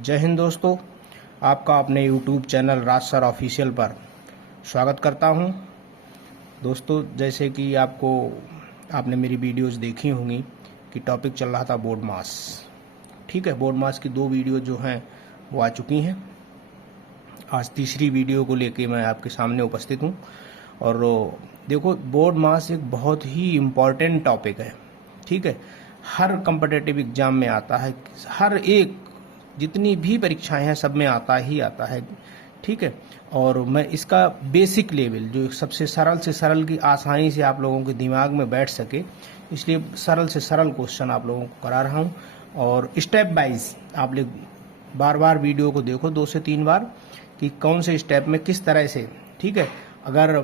जय हिंद दोस्तों, आपका अपने YouTube चैनल राज सर ऑफिशियल पर स्वागत करता हूं। दोस्तों, जैसे कि आपने मेरी वीडियोस देखी होंगी कि टॉपिक चल रहा था बोर्ड मास। ठीक है, बोर्ड मास की 2 वीडियो जो हैं वो आ चुकी हैं। आज तीसरी वीडियो को लेके मैं आपके सामने उपस्थित हूं। और देखो, बोर्ड मास एक बहुत ही इम्पॉर्टेंट टॉपिक है। ठीक है, हर कम्पिटिटिव एग्जाम में आता है, हर एक जितनी भी परीक्षाएं हैं सब में आता है। ठीक है, और मैं इसका बेसिक लेवल जो सबसे सरल से सरल की आसानी से आप लोगों के दिमाग में बैठ सके, इसलिए सरल से सरल क्वेश्चन आप लोगों को करा रहा हूं। और स्टेप वाइज आप लोग बार बार वीडियो को देखो 2 से 3 बार कि कौन से स्टेप में किस तरह से। ठीक है, अगर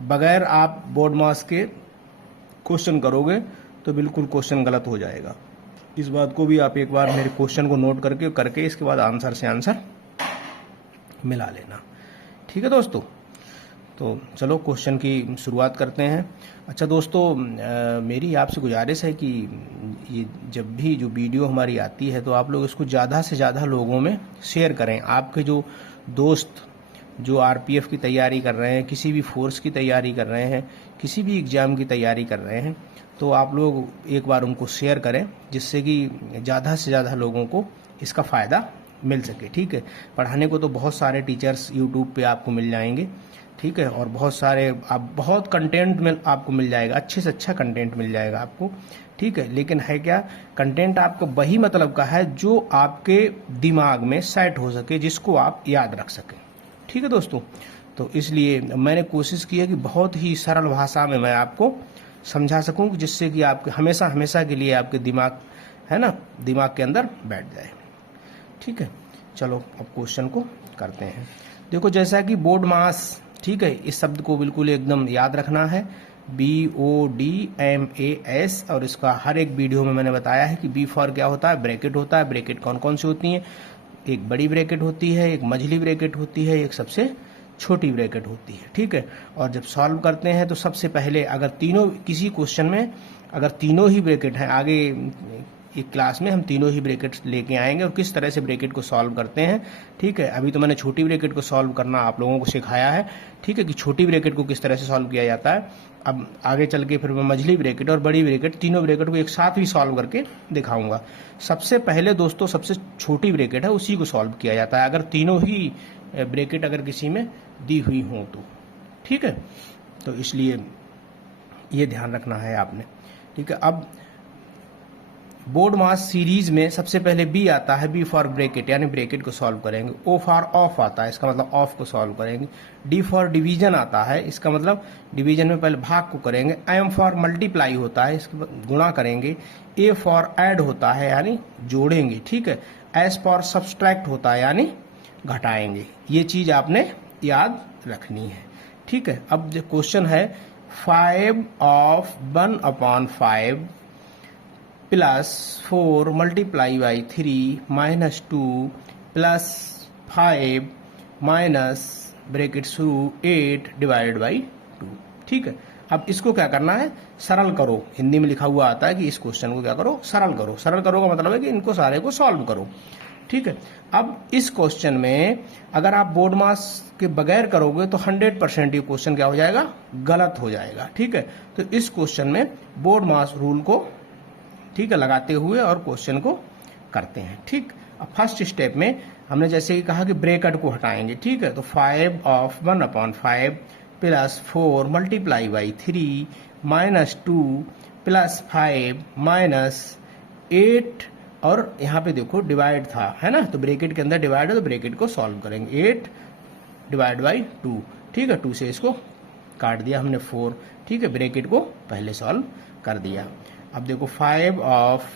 बगैर आप बोर्ड मास के क्वेश्चन करोगे तो बिल्कुल क्वेश्चन गलत हो जाएगा। इस बात को भी आप एक बार मेरे क्वेश्चन को नोट करके इसके बाद आंसर से आंसर मिला लेना। ठीक है दोस्तों, तो चलो क्वेश्चन की शुरुआत करते हैं। अच्छा दोस्तों, मेरी आपसे गुजारिश है कि ये जब भी जो वीडियो हमारी आती है तो आप लोग इसको ज़्यादा से ज़्यादा लोगों में शेयर करें। आपके जो दोस्त जो आरपीएफ की तैयारी कर रहे हैं, किसी भी फोर्स की तैयारी कर रहे हैं, किसी भी एग्ज़ाम की तैयारी कर रहे हैं, तो आप लोग एक बार उनको शेयर करें, जिससे कि ज़्यादा से ज़्यादा लोगों को इसका फ़ायदा मिल सके। ठीक है, पढ़ाने को तो बहुत सारे टीचर्स यूट्यूब पे आपको मिल जाएंगे। ठीक है, और बहुत कंटेंट में आपको मिल जाएगा, अच्छे से अच्छा कंटेंट मिल जाएगा आपको। ठीक है, लेकिन है क्या, कंटेंट आपका वही मतलब का है जो आपके दिमाग में सेट हो सके, जिसको आप याद रख सकें। ठीक है दोस्तों, तो इसलिए मैंने कोशिश की है कि बहुत ही सरल भाषा में मैं आपको समझा सकूं, जिससे कि आपके हमेशा के लिए आपके दिमाग है ना, दिमाग के अंदर बैठ जाए। ठीक है, चलो अब क्वेश्चन को करते हैं। देखो, जैसा कि बोर्ड मास, ठीक है, इस शब्द को बिल्कुल एकदम याद रखना है, BODMAS। और इसका हर एक वीडियो में मैंने बताया है कि बी फॉर क्या होता है, ब्रैकेट होता है। ब्रैकेट कौन कौन सी होती हैं? एक बड़ी ब्रैकेट होती है, एक मझली ब्रैकेट होती है, एक सबसे छोटी ब्रैकेट होती है। ठीक है, और जब सॉल्व करते हैं तो सबसे पहले अगर किसी क्वेश्चन में अगर तीनों ही ब्रैकेट हैं, आगे एक क्लास में हम तीनों ही ब्रैकेट लेके आएंगे और किस तरह से ब्रैकेट को सॉल्व करते हैं। ठीक है, अभी तो मैंने छोटी ब्रैकेट को सॉल्व करना आप लोगों को सिखाया है। ठीक है, कि छोटी ब्रैकेट को किस तरह से सॉल्व किया जाता है। अब आगे चल के फिर मैं मझली ब्रैकेट और बड़ी ब्रैकेट, तीनों ब्रैकेट को एक साथ भी सॉल्व करके दिखाऊंगा। सबसे पहले दोस्तों सबसे छोटी ब्रैकेट है, उसी को सॉल्व किया जाता है, अगर तीनों ही ब्रैकेट अगर किसी में दी हुई हो तो। ठीक है, तो इसलिए ये ध्यान रखना है आपने। ठीक है, अब बोर्ड मास सीरीज में सबसे पहले बी आता है, बी फॉर ब्रैकेट, यानी ब्रैकेट को सॉल्व करेंगे। ओ फॉर ऑफ आता है, इसका मतलब ऑफ को सॉल्व करेंगे। डी फॉर डिवीजन आता है, इसका मतलब डिवीजन में पहले भाग को करेंगे। एम फॉर मल्टीप्लाई होता है, इसके बाद गुणा करेंगे। ए फॉर ऐड होता है, यानी जोड़ेंगे। ठीक है, एस फॉर सब्सट्रैक्ट होता है, यानी घटाएंगे। ये चीज आपने याद रखनी है। ठीक है, अब जो क्वेश्चन है 5 of 1/5 plus 4 multiply by 3 minus 2 plus 5 minus bracket शुरू 8 डिवाइडेड बाई 2। ठीक है, अब इसको क्या करना है, सरल करो। हिंदी में लिखा हुआ आता है कि इस क्वेश्चन को क्या करो, सरल करो। सरल करो का मतलब है कि इनको सारे को सॉल्व करो। ठीक है, अब इस क्वेश्चन में अगर आप बोर्ड मास के बगैर करोगे तो 100% ये क्वेश्चन क्या हो जाएगा, गलत हो जाएगा। ठीक है, तो इस क्वेश्चन में बोर्ड मास रूल को ठीक है लगाते हुए और क्वेश्चन को करते हैं। ठीक, अब फर्स्ट स्टेप में हमने जैसे ही कहा कि ब्रैकेट को हटाएंगे। ठीक है, तो 5 of 1/5 plus 4 multiply by 3 minus 2 plus 5 minus 8, और यहाँ पे देखो डिवाइड था, है ना, तो ब्रैकेट के अंदर डिवाइड है तो ब्रैकेट को सॉल्व करेंगे। 8 डिवाइड बाई 2। ठीक है, 2 से इसको काट दिया हमने 4। ठीक है, ब्रैकेट को पहले सॉल्व कर दिया। अब देखो 5 of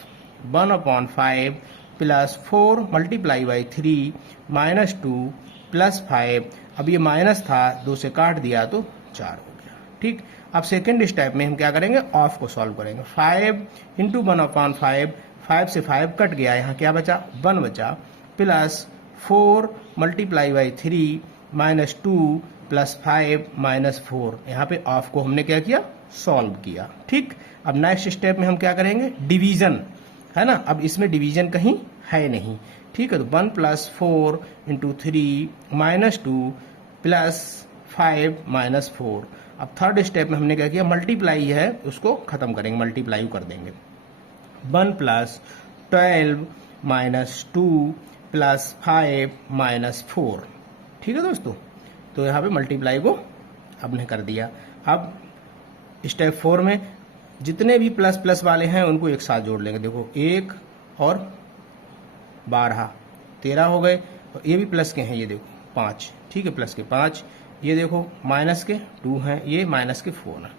1/5 plus 4 multiply by 3 minus 2 plus 5, अब ये माइनस था, 2 से काट दिया तो 4 हो गया। ठीक, अब सेकेंड स्टेप में हम क्या करेंगे, ऑफ को सॉल्व करेंगे। 5 इंटू 1/5, 5 से 5 कट गया, यहाँ क्या बचा, 1 बचा, plus 4 multiply by 3 minus 2 plus 5 minus 4, यहाँ पे ऑफ को हमने क्या किया, सॉल्व किया। ठीक, अब नेक्स्ट स्टेप में हम क्या करेंगे, डिवीजन, है ना। अब इसमें डिवीजन कहीं है नहीं, ठीक है, तो 1 + 4 × 3 -2 + 5 - 4। अब थर्ड स्टेप में हमने क्या किया, मल्टीप्लाई है उसको खत्म करेंगे, मल्टीप्लाई कर देंगे। 1 + 12 - 2 + 5 - 4। ठीक है दोस्तों, तो यहाँ पे मल्टीप्लाई को हमने कर दिया। अब स्टेप 4 में जितने भी प्लस प्लस वाले हैं उनको एक साथ जोड़ लेंगे। देखो 1 और 12 13 हो गए, और ये भी प्लस के हैं, ये देखो 5, ठीक है, प्लस के 5, ये देखो माइनस के 2 हैं, ये माइनस के 4 हैं।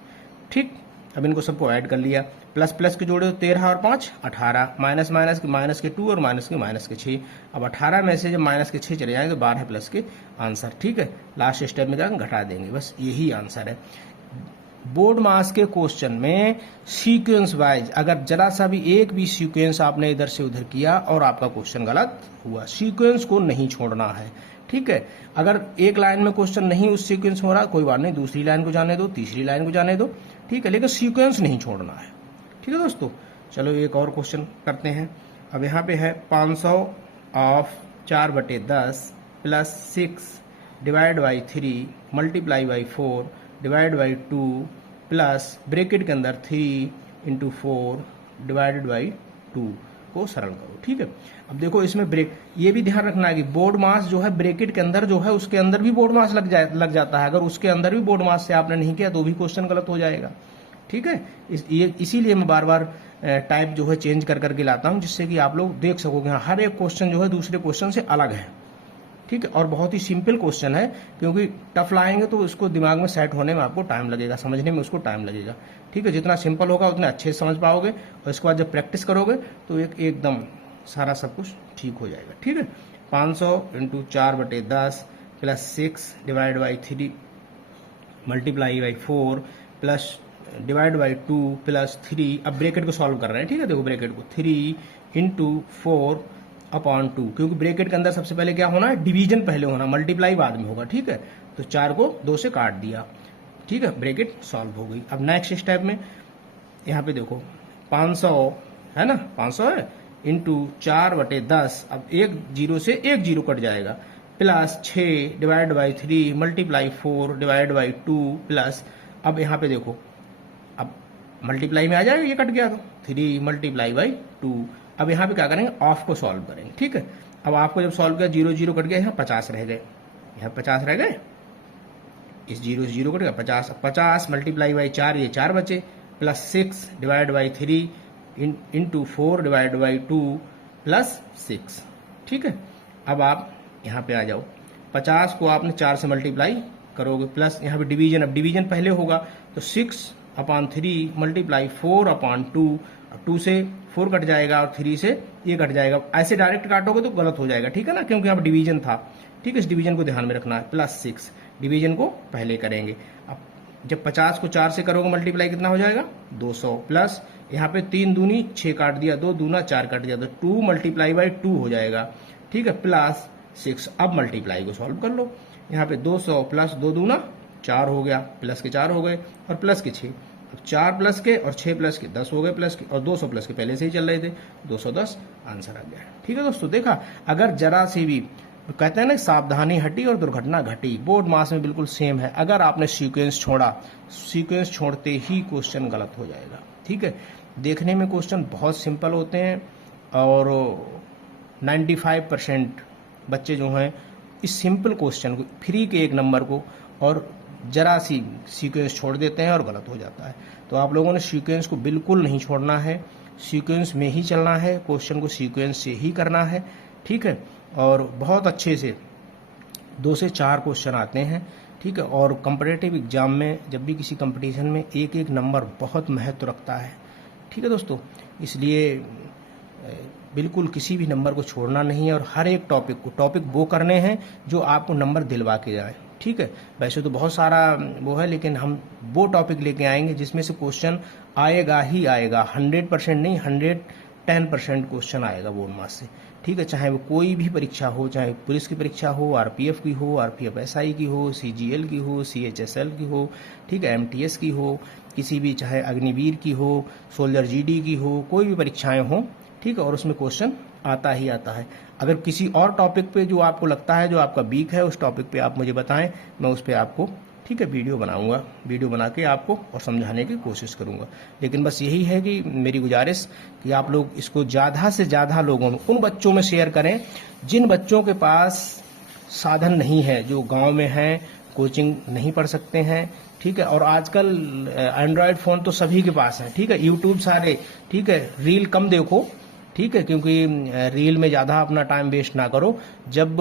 ठीक, अब इनको सबको ऐड कर लिया, प्लस प्लस के जोड़े तो 13 और 5 18, माइनस माइनस के 2 और माइनस के 6। अब 18 में से जब माइनस के 6 चले जाएंगे तो 12 प्लस के आंसर। ठीक है, लास्ट स्टेप में क्या घटा देंगे, बस यही आंसर है। बोर्ड मास के क्वेश्चन में सीक्वेंस वाइज अगर जरा सा भी एक भी सीक्वेंस आपने इधर से उधर किया और आपका क्वेश्चन गलत हुआ, सीक्वेंस को नहीं छोड़ना है। ठीक है, अगर एक लाइन में क्वेश्चन नहीं उस सीक्वेंस में हो रहा, कोई बात नहीं, दूसरी लाइन को जाने दो, तीसरी लाइन को जाने दो, ठीक है, लेकिन सीक्वेंस नहीं छोड़ना है। ठीक है दोस्तों, चलो एक और क्वेश्चन करते हैं। अब यहाँ पे है 500 of 4/10 + 6 divide by 3 multiply by 4 divide by 2 plus bracket के अंदर 3 × 4 डिवाइडेड बाई 2 को सरल करो। ठीक है, अब देखो इसमें ये भी ध्यान रखना है कि बोर्ड मास जो है ब्रैकेट के अंदर जो है उसके अंदर भी बोर्ड मास लग जाता है। अगर उसके अंदर भी बोर्ड मास से आपने नहीं किया तो भी क्वेश्चन गलत हो जाएगा। ठीक है, इसीलिए मैं बार बार टाइप जो है चेंज कर करके लाता हूं, जिससे कि आप लोग देख सकोगे हर एक क्वेश्चन जो है दूसरे क्वेश्चन से अलग है। ठीक है, और बहुत ही सिंपल क्वेश्चन है, क्योंकि टफ लाएंगे तो उसको दिमाग में सेट होने में आपको टाइम लगेगा, समझने में उसको टाइम लगेगा। ठीक है, जितना सिंपल होगा उतने अच्छे से समझ पाओगे, और इसके बाद जब प्रैक्टिस करोगे तो एकदम सारा सब कुछ ठीक हो जाएगा। ठीक है, 500 × 4/10 + 6 divide by 3 multiply by 4 plus divide by 2 + 3। अब ब्रैकेट को सॉल्व कर रहे हैं। ठीक है, देखो ब्रैकेट को 3 × 4/2, क्योंकि ब्रैकेट के अंदर सबसे पहले क्या होना है, डिवीजन पहले होना, मल्टीप्लाई बाद में होगा। ठीक है, तो 4 को 2 से काट दिया। ठीक है, ब्रैकेट सॉल्व हो गई। अब नेक्स्ट स्टेप में यहाँ पे देखो 500 है ना, 500 है × 4/10, अब एक 0 से एक 0 कट जाएगा, plus 6 divide by 3 multiply 4 divide by 2 plus, अब यहाँ पे देखो अब मल्टीप्लाई में आ जाएगा, ये कट गया तो 3 मल्टीप्लाई बाई 2। अब यहाँ पे क्या करेंगे, ऑफ को सॉल्व करेंगे। ठीक है, अब आपको जब सॉल्व किया 0 0 कट गया, यहाँ 50 रह गए, यहाँ 50 रह गए, इस 0 से 0 कट गया 50, 50 मल्टीप्लाई बाई 4, ये 4 बचे, plus 6 divide by 3 × 4 divide by 2 plus 6। ठीक है, अब आप यहाँ पे आ जाओ, 50 को आपने 4 से मल्टीप्लाई करोगे, प्लस यहाँ पे डिवीजन, अब डिवीजन पहले होगा तो 6/3 मल्टीप्लाई 4/2, 2 से 4 कट जाएगा और 3 से ये कट जाएगा। ऐसे डायरेक्ट काटोगे तो गलत हो जाएगा। ठीक है ना, क्योंकि यहाँ डिवीजन था। ठीक है, इस डिवीजन को ध्यान में रखना है, प्लस 6 डिवीजन को पहले करेंगे। अब जब 50 को 4 से करोगे मल्टीप्लाई कितना हो जाएगा, 200, प्लस यहाँ पे 3 दूनी 6 काट दिया, 2 दूना 4 काट दिया, तो 2 मल्टीप्लाई बाई 2 हो जाएगा। ठीक है, प्लस 6। अब मल्टीप्लाई को सॉल्व कर लो, यहाँ पे 200 प्लस 2 दूना 4 हो गया, प्लस के 4 हो गए और प्लस के 6, अब 4 प्लस के और 6 प्लस के 10 हो गए प्लस के, और 200 प्लस के पहले से ही चल रहे थे, 210 आंसर आ गया। ठीक है दोस्तों, देखा, अगर जरा सी भी कहते हैं ना सावधानी हटी और दुर्घटना घटी, बोर्ड मास में बिल्कुल सेम है। अगर आपने सीक्वेंस छोड़ा, सीक्वेंस छोड़ते ही क्वेश्चन गलत हो जाएगा। ठीक है, देखने में क्वेश्चन बहुत सिंपल होते हैं और 95% बच्चे जो हैं इस सिंपल क्वेश्चन को, फ्री के एक नंबर को और जरा सी सीक्वेंस छोड़ देते हैं और गलत हो जाता है। तो आप लोगों ने सीक्वेंस को बिल्कुल नहीं छोड़ना है, सीक्वेंस में ही चलना है, क्वेश्चन को सीक्वेंस से ही करना है। ठीक है, और बहुत अच्छे से 2 से 4 क्वेश्चन आते हैं। ठीक है, और कॉम्पिटिटिव एग्जाम में जब भी किसी कंपटीशन में एक एक नंबर बहुत महत्व रखता है। ठीक है दोस्तों, इसलिए बिल्कुल किसी भी नंबर को छोड़ना नहीं है और हर एक टॉपिक वो करने हैं जो आपको नंबर दिलवा के जाए। ठीक है, वैसे तो बहुत सारा वो है, लेकिन हम वो टॉपिक लेके आएंगे जिसमें से क्वेश्चन आएगा ही आएगा, 100% नहीं 110% क्वेश्चन आएगा बोर्ड मास से। ठीक है, चाहे वो कोई भी परीक्षा हो, चाहे पुलिस की परीक्षा हो, आरपीएफ की हो, आरपीएफ एसआई की हो, सीजीएल की हो, सीएचएसएल की हो, ठीक है, एमटीएस की हो, किसी भी चाहे अग्निवीर की हो, सोल्जर जीडी की हो, कोई भी परीक्षाएं हो। ठीक है, और उसमें क्वेश्चन आता ही आता है। अगर किसी और टॉपिक पे जो आपको लगता है, जो आपका वीक है, उस टॉपिक पे आप मुझे बताएं, मैं उस पर आपको ठीक है वीडियो बनाऊंगा, वीडियो बना के आपको और समझाने की कोशिश करूंगा। लेकिन बस यही है कि मेरी गुजारिश कि आप लोग इसको ज़्यादा से ज़्यादा लोगों में, उन बच्चों में शेयर करें जिन बच्चों के पास साधन नहीं है, जो गांव में हैं, कोचिंग नहीं पढ़ सकते हैं, ठीक है। और आजकल एंड्रॉयड फ़ोन तो सभी के पास है, ठीक है। यूट्यूब सारे, ठीक है। रील कम देखो, ठीक है, क्योंकि रील में ज़्यादा अपना टाइम वेस्ट ना करो। जब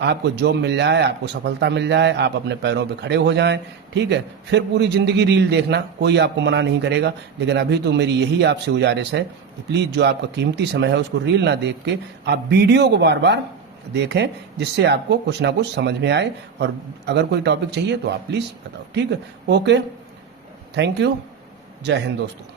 आपको जॉब मिल जाए, आपको सफलता मिल जाए, आप अपने पैरों पे खड़े हो जाएं, ठीक है, फिर पूरी ज़िंदगी रील देखना, कोई आपको मना नहीं करेगा। लेकिन अभी तो मेरी यही आपसे गुजारिश है कि प्लीज़ जो आपका कीमती समय है उसको रील ना देख के आप वीडियो को बार बार देखें, जिससे आपको कुछ ना कुछ समझ में आए। और अगर कोई टॉपिक चाहिए तो आप प्लीज़ बताओ, ठीक है। ओके, थैंक यू, जय हिंद दोस्तों।